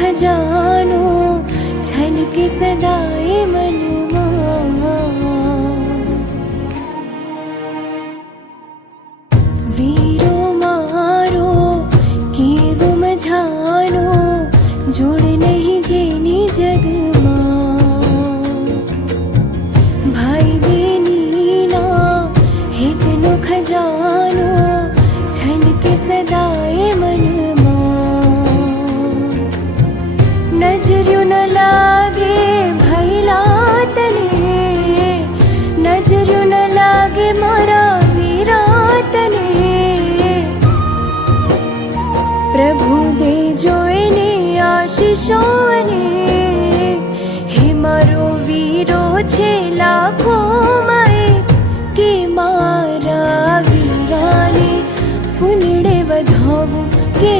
खजानो छलके सदाए मनुमा। वीरो मारो केव मझानो जोड़ नहीं जेनी जगमा। भाई बेनीना हेतनो खजानो छलके सदाए मनुमा। नजरियों न लागे भैला तने, नजरियों न लागे मारा वीरा तने। प्रभु दे जोईने आशीषोने, हे मारो वीरो छे लाखो माए के मारा वीराने फूलड़े वधावू के